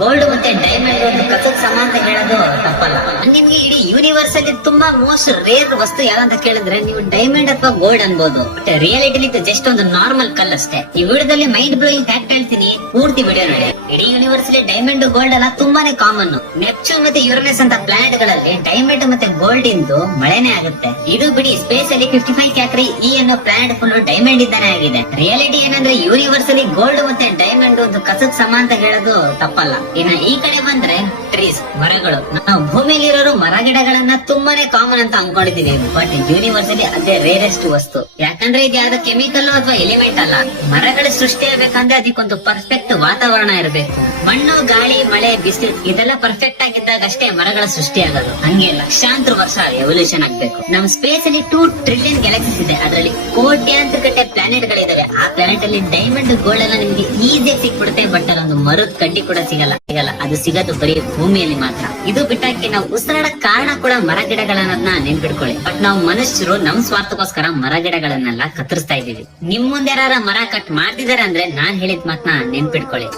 Gold ಮತ್ತೆ diamond ಒಂದು ಕಸಕ್ ಸಮ ಅಂತ ಹೇಳೋದು ತಪ್ಪಲ್ಲ. ನಿಮ್ಗೆ ಇಡೀ ಯೂನಿವರ್ಸ್ ಅಲ್ಲಿ ತುಂಬಾ ಮೋಸ್ಟ್ ರೇರ್ ವಸ್ತು ಯಾವ್ದಂತ ಕೇಳಿದ್ರೆ ನೀವು ಡೈಮಂಡ್ ಅಥವಾ ಗೋಲ್ಡ್ ಅನ್ಬೋದು. ಬಟ್ ರಿಯಾಲಿಟಿಲಿ ಜಸ್ಟ್ ಒಂದು ನಾರ್ಮಲ್ ಕಲ್ ಅಷ್ಟೇ. ಈ ವಿಡಿಯೋದಲ್ಲಿ ಮೈಂಡ್ ಬ್ಲೋಯಿಂಗ್ ಫ್ಯಾಕ್ಟ್ ಹೇಳ್ತೀನಿ, ಪೂರ್ತಿ ವಿಡಿಯೋ ನೋಡಿ. ಇಡೀ ಯೂನಿವರ್ಸ್ ಅಲ್ಲಿ ಡೈಮಂಡ್ ಗೋಲ್ಡ್ ಅಲ್ಲ ತುಂಬಾನೇ ಕಾಮನ್. ನೆಪ್ಚೂನ್ ಮತ್ತೆ ಯುರೇನಸ್ ಅಂತ ಪ್ಲಾನೆಟ್ ಗಳಲ್ಲಿ ಡೈಮಂಡ್ ಮತ್ತೆ ಗೋಲ್ಡ್ ಇಂದು ಮಳೆನೇ ಆಗುತ್ತೆ. ಇದು ಬಿಡಿ ಸ್ಪೇಸ್ ಅಲ್ಲಿ 55 ಕ್ಯಾಕ್ರಿ ಈ ಅನ್ನೋ ಪ್ಲಾನೆಟ್ ಫುಲ್ ಡೈಮಂಡ್ ಇಂದಾನೆ ಆಗಿದೆ. ರಿಯಾಲಿಟಿ ಏನಂದ್ರೆ ಯೂನಿವರ್ಸ್ ಅಲ್ಲಿ ಗೋಲ್ಡ್ ಮತ್ತೆ ಡೈಮಂಡ್ ಒಂದು ಕಸಕ್ ಸಮ ಅಂತ ಹೇಳೋದು ತಪ್ಪಲ್ಲ. ಇನ್ನ ಈ ಕಡೆ ಬಂದ್ರೆ ಟ್ರೀಸ್, ಮರಗಳು. ನಾವು ಭೂಮಿಯಲ್ಲಿ ಇರೋರು ಮರ ಗಿಡಗಳನ್ನ ತುಂಬಾನೇ ಕಾಮನ್ ಅಂತ ಅನ್ಕೊಂಡಿದೀವಿ. ಬಟ್ ಯೂನಿವರ್ಸ್ ಅಲ್ಲಿ ಅದೇ ರೇರೆಸ್ಟ್ ವಸ್ತು. ಯಾಕಂದ್ರೆ ಇದು ಯಾವ್ದು ಕೆಮಿಕಲ್ ಅಥವಾ ಎಲಿಮೆಂಟ್ ಅಲ್ಲ. ಮರಗಳು ಸೃಷ್ಟಿ ಆಗ್ಬೇಕಂದ್ರೆ ಅದಕ್ಕೊಂದು ಪರ್ಫೆಕ್ಟ್ ವಾತಾವರಣ ಇರಬೇಕು. ಮಣ್ಣು, ಗಾಳಿ, ಮಳೆ, ಬಿಸಿಲು ಇದೆಲ್ಲ ಪರ್ಫೆಕ್ಟ್ ಆಗಿದ್ದಾಗ ಅಷ್ಟೇ ಮರಗಳ ಸೃಷ್ಟಿ ಆಗೋದು. ಹಂಗೆ ಲಕ್ಷಾಂತರ ವರ್ಷ ಎವಲ್ಯೂಷನ್ ಆಗ್ಬೇಕು. ನಮ್ ಸ್ಪೇಸ್ ಅಲ್ಲಿ 2 ಟ್ರಿಲಿಯನ್ ಗ್ಯಾಲಕ್ಸೀಸ್ ಇದೆ. ಅದರಲ್ಲಿ ಕೋಟ್ಯಾಂತರ ಗಟ್ಟೆ ಪ್ಲಾನೆಟ್ ಗಳಿದಾವೆ. ಆ ಪ್ಲಾನೆಟ್ ಅಲ್ಲಿ ಡೈಮಂಡ್ ಗೋಲ್ಡ್ ಎಲ್ಲ ನಿಮ್ಗೆ ಈಸಿಯಾಗಿ ಸಿಕ್ಬಿಡುತ್ತೆ. ಬಟ್ ಅಲ್ಲೊಂದು ಮರದ ಕಡ್ಡಿ ಕೂಡ ಸಿಗಲ್ಲ. ಅದು ಸಿಗೋದು ಬರೀ ಭೂಮಿಯಲ್ಲಿ ಮಾತ್ರ. ಇದು ಬಿಟ್ಟಾಕಿ ನಾವು ಉಸಿರಾಡಕ್ ಕಾರಣ ಕೂಡ ಮರ ಗಿಡಗಳನ್ನ ನೆನ್ಪಿಡ್ಕೊಳ್ಳಿ. ಬಟ್ ನಾವು ಮನುಷ್ಯರು ನಮ್ ಸ್ವಾರ್ಥಕ್ಕೋಸ್ಕರ ಮರ ಗಿಡಗಳನ್ನೆಲ್ಲ ಕತ್ತರಿಸ್ತಾ ಇದೀವಿ. ನಿಮ್ ಮುಂದೆ ಯಾರ ಮರ ಕಟ್ ಮಾಡ್ತಿದಾರೆ ಅಂದ್ರೆ ನಾನ್ ಹೇಳಿದ ಮಾತನ್ನ ನೆನ್ಪಿಡ್ಕೊಳ್ಳಿ.